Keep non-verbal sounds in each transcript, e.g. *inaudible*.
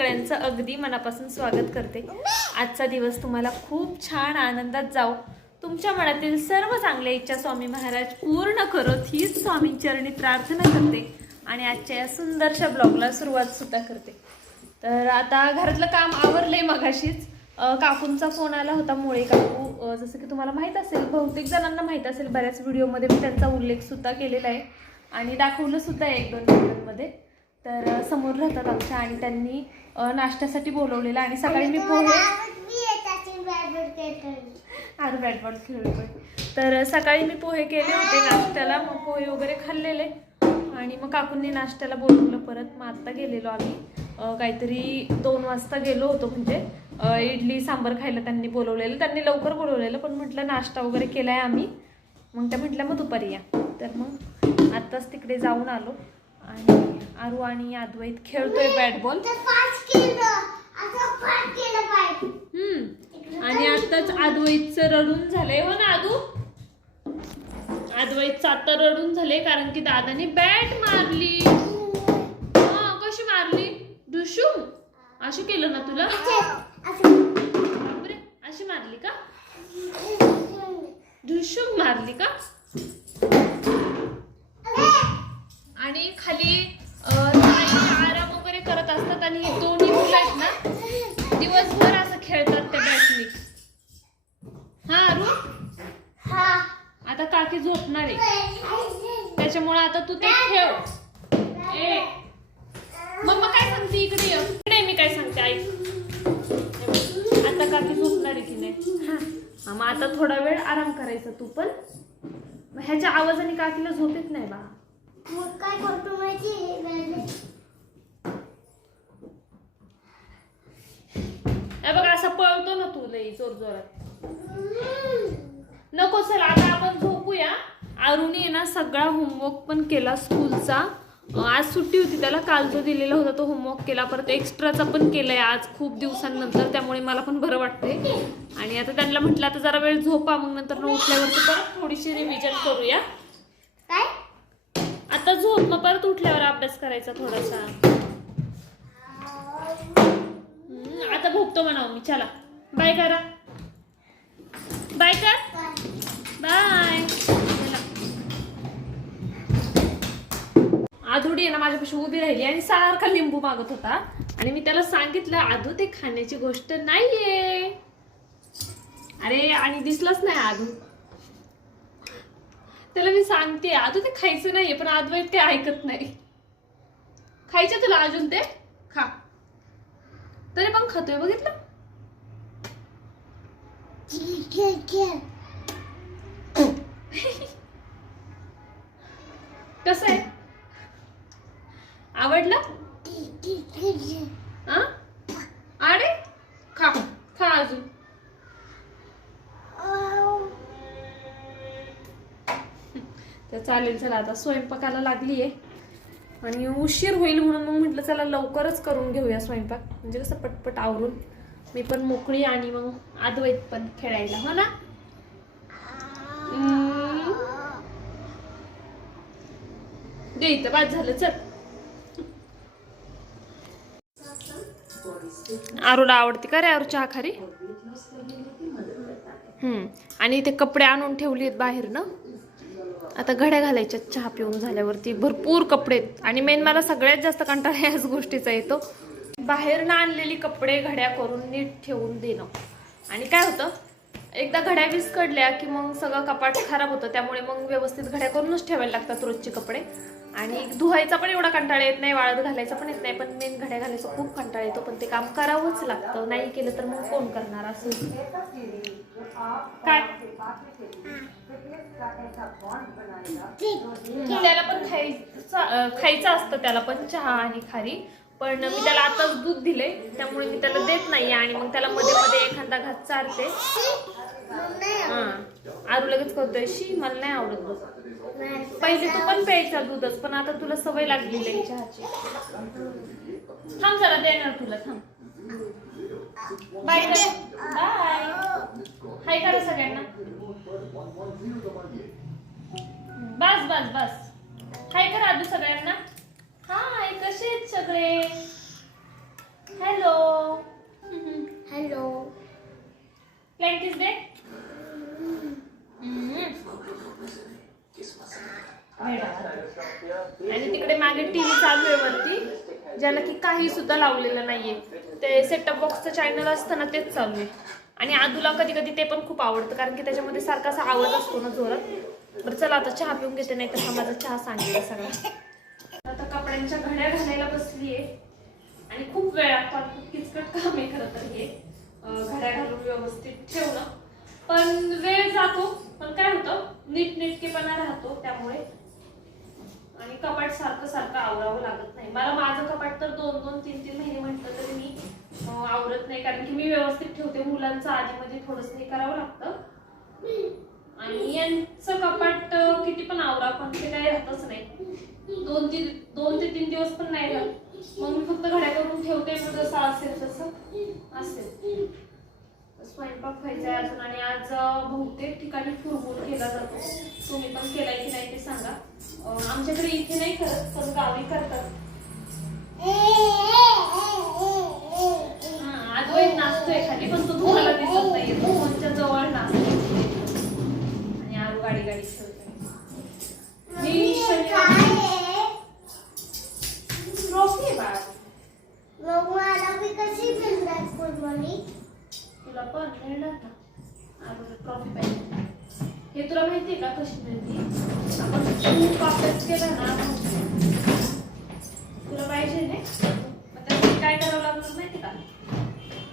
सगळ्यांचं अगदी मनापासून स्वागत करते. आजचा दिवस तुम्हाला खूप छान आनंदात जाओ तुमच्या मनातील सर्व चांगल्या इच्छा स्वामी महाराज पूर्ण करत हीच स्वामींचरणी प्रार्थना करते आणि आजच्या या सुंदरशा ब्लॉगला सुरुवात सुद्धा करते. तर आता घरातलं काम आवरलंय मगाशीच. काकूंचा फोन आला होता मुळे काकू. जसं की तुम्हाला माहीत असेल बहुतेक जणांना माहीत असेल बऱ्याच व्हिडिओमध्ये मी त्यांचा उल्लेख सुद्धा केलेला आहे. आणि दाखवलं सुद्धा आहे एक दोन व्हिडिओमध्ये तर समोर राहतात आमच्या आणि त्यांनी नाश्त्यासाठी बोलवलेलं आणि सकाळी मी पोहे आज बॅट बॉल खेळतोय तर सकाळी मी पोहे केले होते नाश्त्याला मग पोहे वगैरे खाल्लेले. आणि मग काकूंनी नाश्त्याला बोलवलं परत. मग आत्ता गेलेलो आम्ही. काहीतरी दोन वाजता गेलो होतो म्हणजे. इडली सांबर खायला त्यांनी बोलवलेलं. त्यांनी लवकर बोलवलेलं पण म्हटलं नाश्ता वगैरे केलाय आम्ही. मग त्या म्हटल्या मग दुपारी या. तर मग आत्ताच तिकडे जाऊन आलो. आणि आरू आणि अद्वैत खेळतोय बॅट बॉल हम्म. आणि आताच अद्वैतचं रडून झालंय हो ना आदू? अद्वैतचं आता रडून झाले कारण की दादाने बॅट मारली. हा कशी मारली? ढुशूम अशी केलं ना तुला? बापरे अशी मारली का? ढुशूम मारली का? आणि खाली आराम वगैरे करत असतात आणि दोन्ही मुलं आहेत ना दिवसभर असं खेळतात त्या बॅटनी. हा अरू आता काकी झोपणार आहे. त्याच्यामुळे आता तू ते ठेव ए. मम्मा काय सांगते इकडे ये. इकडे मी काय सांगते ऐक आता काकी झोपणार आहे की नाही? हा. मग आता थोडा वेळ आराम करायचा तू पण. मग ह्याच्या आवाजाने काकीला झोप येत नाही बा. काय करतो माहिती बघ असा पळतो ना तू लई जोर जोरात. नको चल आता आपण झोपूया. अरुणी ना सगळा होमवर्क पण केला स्कूलचा आज सुट्टी होती त्याला काल जो दिलेला होता तो होमवर्क केला. परत एक्स्ट्राचा पण केलाय आज खूप दिवसांनंतर त्यामुळे मला पण बरं वाटते आणि आता त्यांना म्हटलं आता जरा वेळ झोपा मग नंतर उठल्यावरती परत थोडीशी रिव्हिजन करूया. काय? आता झोप मग परत उठल्यावर अभ्यास करायचा थोडासा. आता भोगतो म्हणावं मी चला. बाय करा. बाय कर. बाय आधुडी आहे ना माझ्यापाशी उभी राहिली आणि सारखा लिंबू मागत होता. आणि मी त्याला सांगितलं आधू ते खाण्याची गोष्ट नाहीये. अरे आणि दिसलंच नाही आधू त्याला मी सांगते आधू ते खायचं नाहीये पण अद्वैत ते ऐकत नाही. खायचं तुला अजून ते? खा. तरी पण खातोय बघितलं? *laughs* कसं आहे? चालेल चला आता स्वयंपाकाला लागलीये. आणि उशीर होईल म्हणून मग म्हटलं चला लवकरच करून घेऊया स्वयंपाक. म्हणजे कसं पटपट आवरून. मी पण मोकळी आणि मग अद्वैत पण खेळायला हो ना? दे इथं बाद झालं चल. आरूला आवडते का रे आरू चहा खारी? हम्म. आणि इथे कपडे आणून ठेवली आहेत बाहेर ना? आता घड्या घालायच्या चहा पिऊन झाल्यावरती भरपूर कपडे आहेत. आणि मेन मला सगळ्यात जास्त कंटाळा याच गोष्टीचा येतो. बाहेरनं आणलेली कपडे घड्या करून नीट ठेवून देणं. आणि काय होतं एकदा घड्या विस्कडल्या की मग सगळं कपाट खराब होतं त्यामुळे मग व्यवस्थित घड्या करूनच ठेवायला लागतात रोजचे कपडे. आणि धुवायचा पण एवढा कंटाळा येत नाही वाळत घालायचा पण येत नाही पण मेन घड्या घालायचा खूप कंटाळा येतो पण ते काम करावंच लागतं. नाही केलं तर मग कोण करणार असं? काय? त्याला पण खायचं खायचं असतं त्याला पण चहा आणि खारी. पण मी त्याला आताच दूध दिले त्यामुळे मी त्याला देत नाही आणि मग त्याला मध्ये मध्ये एखादा घात चारते. हा. आरू लगेच करतोय शी मला नाही आवडत बघ पहिले तू पण प्यायचा दूधच पण आता तुला सवय लागलेली आहे चहाची. थांब जरा देणार तुला थांब. बाय बस बस बस. हाय कर आदू सगळ्यांना? हाय कसे आहेत सगळे? हॅलो हॅलो प्लँकीस दे आणि तिकडे मागे टी व्ही चालू आहे वरती ज्याला की काही सुद्धा लावलेलं नाहीये. ते सेटअप बॉक्सचं चॅनल असतं ना तेच चालू आहे. आणि आदूला कधी कधी ते पण खूप आवडतं कारण की त्याच्यामध्ये सारखा असा आवाज असतो ना जोरात. बरं चला आता चहा पिऊन घेते नाही तर हा माझा चहा सांगेल सगळा. आता कपड्यांच्या घड्या घालायला बसलीये. आणि खूप वेळ आपण खूप किचकट काम आहे खरं तर हे. घड्या घालून व्यवस्थित ठेवणं. पण वेळ जातो पण काय होतं नीटनेटकेपणा राहतो त्यामुळे. आणि कपाट सारखं सारखं आवरावं लागत नाही. मला माझं कपाट तर दोन दोन तीन तीन महिने म्हटलं तरी मी आवरत नाही. कारण की मी व्यवस्थित ठेवते. मुलांचं आधीमध्ये थोडंसं हे करावं लागतं. आणि यांचं कपाट किती पण आवरा पण ते काही राहतच नाही. दोन तीन दोन ते तीन दिवस पण नाही राहत. मग मी फक्त घड्या करून ठेवते. मग जसं असेल तसं असेल. स्वयंपाक व्हायचा आहे अजून आणि आज बहुतेक ठिकाणी फुरबूर केला जातो. तुम्ही पण केलाय की नाही ते सांगा. आमच्याकडे इथे नाही करत पण गावी करतात. अद्वैत नाचतोय खाली पण तो तुम्हाला दिसत नाहीये. तो फोनच्या जवळ नाचतो आणि आरू गाडी गाडी खेळतोय. मी शनिवार ट्रॉफी आहे बाळा. मग मला मी कशी मिळणार फुलमणी तुला पण मिळणार ना? आरू ट्रॉफी पाहिजे. हे तुला माहितीये का कशी मिळते? आपण खूप अभ्यास केला ना तुला पाहिजे ना मग त्यासाठी काय करावं लागणार माहिती का?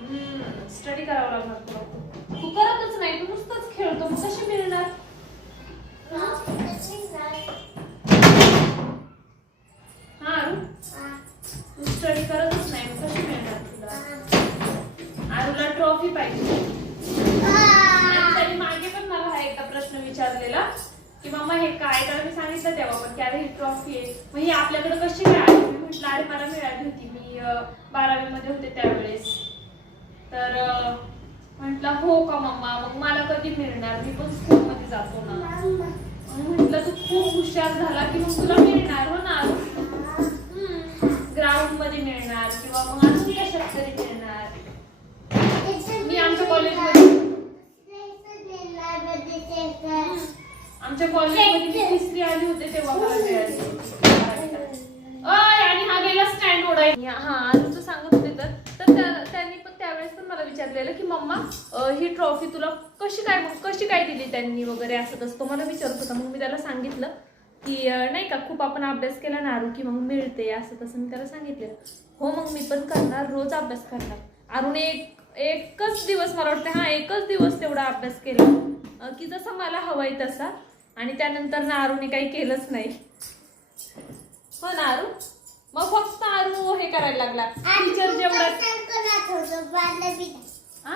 स्टडी करावं लागणार तुला तू करतच नाही तू नुसतंच खेळतो मग कशी मिळणार? हा? आरू तू स्टडी करतच नाही मग कशी मिळणार तुला? आरूला ट्रॉफी पाहिजे. आणि मागे पण मला हा एकदा प्रश्न विचारलेला की मम्मा हे काय? तर मी सांगितलं तेव्हा पण की अरे ही ट्रॉफी आहे. मग ही आपल्याकडे कशी मिळाली? मी म्हटलं अरे मला मिळाली होती. मी बारावीमध्ये होते त्यावेळेस. तर म्हटलं हो का मम्मा? मग मला कधी मिळणार? मी पण स्कूल मध्ये जातो ना. म्हटलं तू खूप हुशार झाला की मग तुला मिळणार हो ना ग्राउंडमध्ये मिळणार किंवा मग अजून कशात तरी मिळणार. मी आमच्या कॉलेजमध्ये आमच्या कॉलेजमध्ये तिसरी आली होते तेव्हा मला आणि हा गेला स्टँड ओढायला. हा आजचं सांगत होते तर. वेळेस पण मला विचारलेलं की मम्मा ही ट्रॉफी तुला कशी काय कशी काय दिली त्यांनी वगैरे असं तसं? तो मला विचारत होता. मग मी त्याला सांगितलं की नाही का खूप आपण अभ्यास केला ना आरू की मग मिळते असं तसं मी त्याला सांगितलं. हो मग मी पण करणार रोज अभ्यास करणार. आरून एक एकच दिवस मला वाटतं हा एकच दिवस तेवढा अभ्यास केला. की जसा मला हवाय तसा. आणि त्यानंतर ना आरूने काही केलंच नाही. हो ना आरू मग फक्त आरू हे करायला लागला. टीचर जेवढा हा?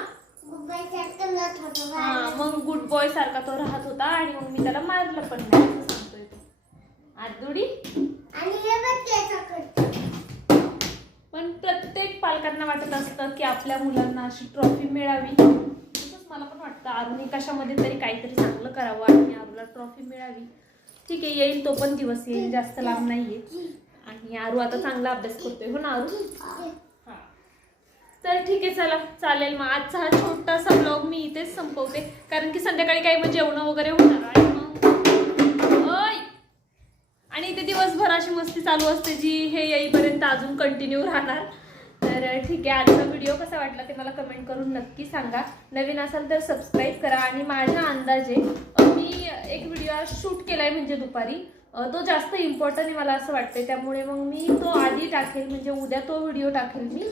हा मग गुड बॉय सारखा तो राहत होता आणि मग मी त्याला मारलं पण नाही सांगतोय पण प्रत्येक पालकांना वाटत असतं की आपल्या मुलांना अशी ट्रॉफी मिळावी. तसंच मला पण वाटतं आरूने कशामध्ये तरी काहीतरी चांगलं करावं आणि आरूला ट्रॉफी मिळावी. ठीक आहे येईल तो पण दिवस येईल जास्त लांब नाहीये. आणि आरू आता चांगला अभ्यास करतोय. हो ना आरू. तर ठीक आहे चला. चालेल मग. आजचा हा छोटासा ब्लॉग मी इथेच संपवते. कारण की संध्याकाळी काही मग जेवण वगैरे होणार आणि मग! आणि इथे दिवसभर अशी मस्ती चालू असते जी हे येईपर्यंत अजून कंटिन्यू राहणार. तर ठीक आहे आजचा व्हिडिओ कसा वाटला ते मला कमेंट करून नक्की सांगा. नवीन असाल तर सबस्क्राईब करा आणि माझ्या अंदाजे मी एक व्हिडिओ शूट शूट केलाय म्हणजे दुपारी. तो जास्त इम्पॉर्टंट आहे मला असं वाटतंय. त्यामुळे मग मी तो आधी टाकेल म्हणजे उद्या तो व्हिडिओ टाकेल मी.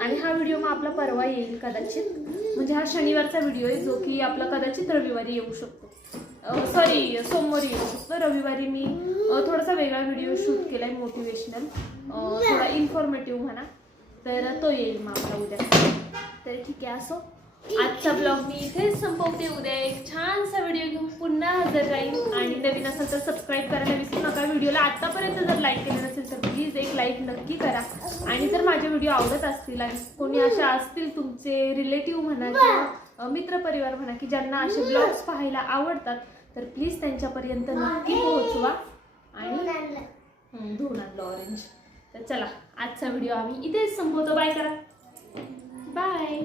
आणि हा व्हिडिओ मग आपला परवा येईल कदाचित. म्हणजे हा शनिवारचा व्हिडिओ आहे जो की आपला कदाचित रविवारी येऊ शकतो. सॉरी सोमवारी येऊ शकतो. रविवारी मी थोडासा वेगळा व्हिडिओ शूट केलाय मोटिवेशनल थोडा इन्फॉर्मेटिव्ह म्हणा. तर तो येईल मग आपला उद्या. तर ठीक आहे असो. आजचा ब्लॉग मी इथेच संपवते. उद्या एक छानसा व्हिडिओ घेऊन पुन्हा हजर राहील आणि नवीन असेल तर सबस्क्राईब करायला विसरू नका व्हिडिओला आतापर्यंत जर लाईक केलं नसेल तर प्लीज एक लाईक नक्की करा. आणि जर माझे व्हिडिओ आवडत असतील आणि कोणी अशा असतील तुमचे रिलेटिव्ह म्हणा किंवा मित्रपरिवार म्हणा की ज्यांना असे ब्लॉग्स पाहायला आवडतात तर प्लीज त्यांच्यापर्यंत नक्की पोहोचवा. आणि धुवून आणलं ऑरेंज तर चला आजचा व्हिडिओ आम्ही इथेच संपवतो. बाय करा. बाय